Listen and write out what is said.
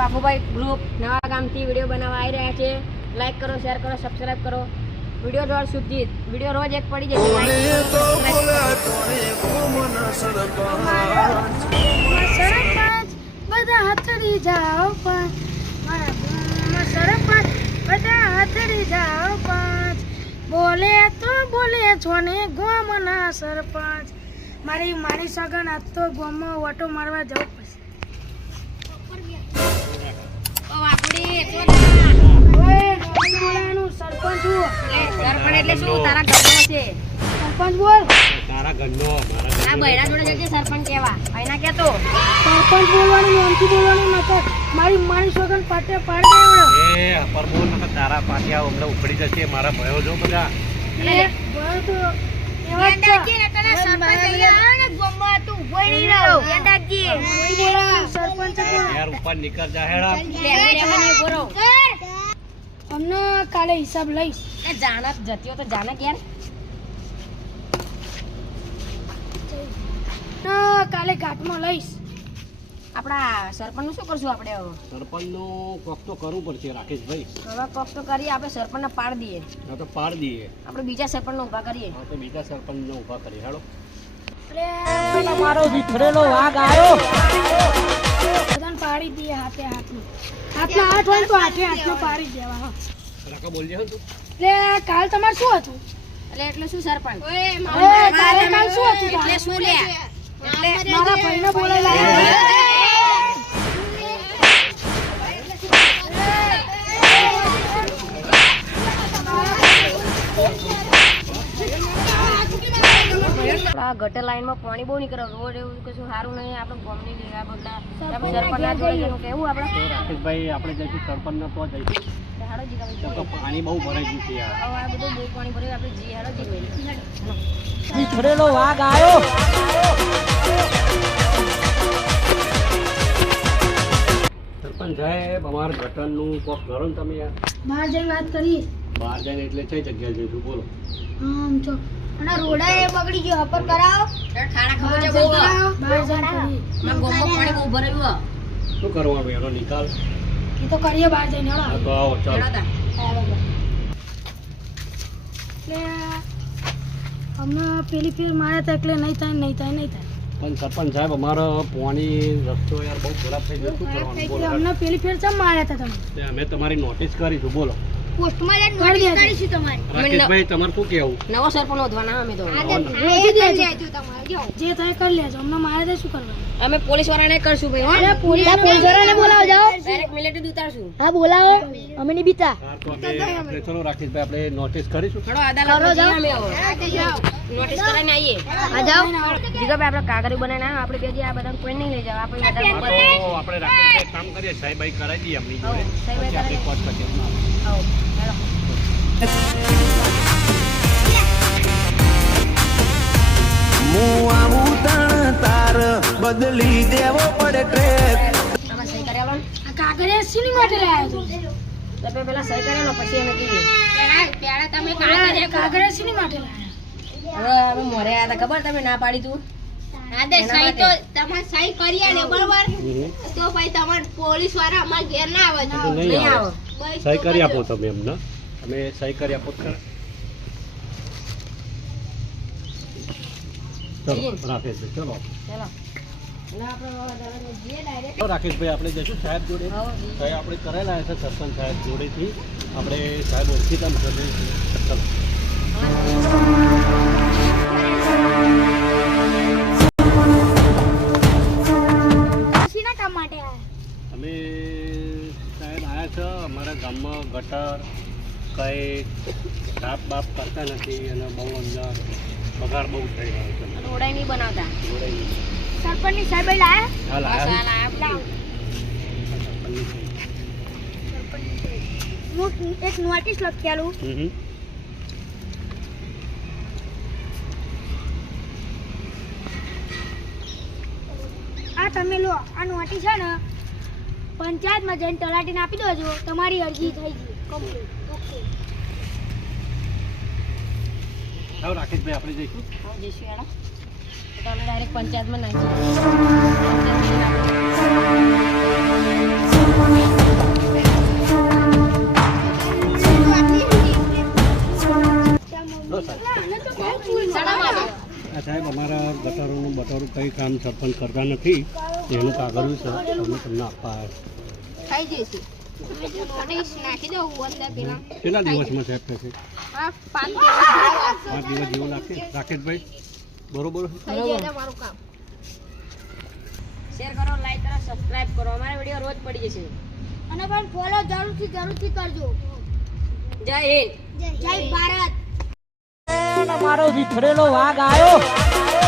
Vaghubhai group નવા ગામથી video બનાવવા આવી રહ્યા છે. લાઈક કરો, શેર કરો, સબસ્ક્રાઇબ કરો. વિડીયો જોર સુજીત વિડીયો રોજ એક પડી જાય. બધા હાથડી જાઓ પણ સરપંચ બધા હાથડી જાઓ પાંચ બોલે તો બોલે છો ને ગોમના સરપંચ મારી સગન આજ તો ગોમમાં ઓટો મારવા જવું પડશે. સરપંચ એટલે શું તારા ઘરનો છે? સરપંચ બોલ. તારા ઘરનો આ બૈરા જોડે જજે સરપંચ કેવા આઈના કેતો સરપંચ બોલવાનું નામથી બોલવાનું નકર મારી સગન પાટે પાડી દેવડો. એ પર બોલ નકર તારા પાટિયા હમણાં ઉપડી જશે. મારા ભયો જો બધા એ બોલ તો એવા જ છે. સરપંચ યાર ઉપર નીકળ જા હેડા. અમને કાલે હિસાબ લઈશ. જાનક જતીઓ તો જાનક યાર કાલે ઘાટમાં લઈશ. આપણા સરપંચ નું શું કરશું આપણે? સરપંચ નું કોક તો કરવું પડશે રાકેશભાઈ. હવે કોક તો કરીએ. આપણે સરપંચ ને પાડ દઈએ. હા તો પાડ દઈએ. આપણે બીજા સરપંચ નો ઉભા કરીએ. હા તો બીજા સરપંચ નો ઉભા કરીએ. હેડો. તમારો વિખરેલો વાઘ આવ્યો. બધાને પાડી દઈએ હાથે હાથમાં હાથ હોય તો હાથે પાડી દેવા. રાકા બોલજે હો તું. એટલે કાલ તમારે શું હતું? એટલે શું સરપંચ? કાલે કાલ શું હતું? એટલે શું લે? મારા ભાઈને બોલાવી ગટર લાઈન માં પાણી બહુ નીકળે. રોડ એવું કશું સારું નહીં. આપણે ગોમની લેવા બદલા સરપંચ ના જોડે જવાનું કેવું આપણે? રાકેશભાઈ આપણે જઈશું સરપંચ ને તો જઈશું. હાડો જી ત્યાં તો પાણી બહુ ભરાઈ ગયું છે યાર. હવે આ બધું બહુ પાણી ભર્યું. આપણે જી હાડો જી વિખરેલો વાઘ આવ્યો. સરપંચ સાહેબ અમારા ગટરનું કોક કરો ને તમે યાર. બહાર જઈને વાત કરીએ. બહાર જઈને એટલે કઈ જગ્યાએ જઈશું બોલો. આમ તો અને રોડા એ બગડી ગયો. હપર કરાવો. ખાડા ખબર છે બહુ. બહાર જઈને કરીએ. માં ગોમમાં પાણી બહુ ભરેલું. શું કરવાનું એનો નિકાલ? એ તો કરીએ બહાર જઈને. હા તો આવો ચાલો. એટલે અમને પેલી ફેર માર્યા હતા એટલે નહીં થાય. પણ સરપંચ સાહેબ અમારો પાણી રસ્તો યાર બહુ ખરાબ થઈ ગયો. શું કરવાનું એટલે બોલો? અમને પેલી ફેર ચમ માર્યા હતા તમે? તે અમે તમારી નોટિસ કરીશું બોલો. પોસ્ટમાં જઈને નોટિસ કરીશું તમારી. રાકેશભાઈ તમારે શું કહેવું? નવો સરપંચ વધવાના અમે તો. જે થાય કરી લેજો. અમને માર્યા હતા શું કરવાનું? અમે પોલીસ વાળાને કરશું ભાઈ. અરે પોલીસ વાળાને બોલાવજો. Direct military ઉતારશું. હા બોલાવો. અમે નહીં બીતા. હા તો આપણે ચલો રાકેશભાઈ આપણે નોટિસ કરીશું. ચલો અદાલતમાં જઈએ અમે હવે. નોટિસ કરાવીને આવીએ. આ જાઓ જીગાભાઈ આપણે કાગળ બનાવીને આવ્યા. આપણે બે જે આ બધા કોઈ નહીં લઈ જાવ. આપણે હા તો આપણે રાકેશભાઈ કામ કરીએ. સાહેબભાઈ કરાવી દઈએ એમની જોડે. સાહેબભાઈ પછી આપણે કોર્ટ કચેરીમાં આવો હેલો. બદલી દેવો પડે ટ્રેક. તમે સહી કરેલો ને? આ કાગળિયા શીની માટે લાવ્યા છો? તમે પેલા સહી કરેલો પછી અમે કહીએ. તમે કાગળિયા શીની માટે લાવ્યા? હવે અમે મોરે આવ્યા હતા ખબર? તમે ના પાડી તું. સહી તો તમારે સહી કરી આલે બરોબર તો ભાઈ તમારે પોલીસ વાળા અમાર ઘેર ના આવે તો નહીં નહીં આવો. આવો. સહી કરી આપો તમે એમને. તમે સહી કરી આપો ખરા. ચલો રાકેશભાઈ ચલો. ચલો ના આપણે અદાલતમાં જઈએ ડાયરેક્ટ. ચલો રાકેશભાઈ આપણે જઈશું સાહેબ જોડે. સાહેબ આપણે કરેલા છે સરપંચ સાહેબ જોડેથી. આપણે સાહેબ ઓળખીતા કરીએ છીએ. ચલો. શીના કામ માટે આવ્યા? અમે સાહેબ આવ્યા છો અમારા ગામમાં ગટર કંઈ સાફ બાફ કરતા નથી અને બહુ અંદર બગાડ બહુ થઈ રહ્યો છે. રોડાઈ નહીં બનાવતા. જોડાઈ સરપંચની સાહેબ લાયા? હાલ બસ આવ્યા હાલ આયા. હું એક નોટિસ લખી આલું. આ તમે લો. આ નોટિસ છે ને પંચાયતમાં જઈને તલાટીને આપી દેજો. તમારી અરજી થઈ ગઈ કમ્પ્લીટ. ઓકે. આવો રાકેશભાઈ આપણે જઈશું. આવો જઈશું હેડો. તો અમે ડાયરેક્ટ પંચાયતમાં નાખીએ. આ સાહેબ અમારા ગટરોનું બટોરું કંઈ કામ સરપંચ કરતા નથી એનું કાગળિયું છે અમે તમને આપવા આવ્યા થઈ જશે નોટિસ નાખી દઉં અંદર પેલા કેટલા દિવસમાં સાહેબ થશે હા 5 દિવસ 5 દિવસ જેવું લાગે રાકેશભાઈ બરોબર થઈ જાય તમારું કામ શેર કરો, લાઈક કરો, સબસ્ક્રાઇબ કરો. અમારા વિડીયો રોજ પડી જશે. અને પણ ફોલો જરૂરથી કરજો. જય હિન્દ. જય ભારત. મારો વિખરેલો વાઘ આવ્યો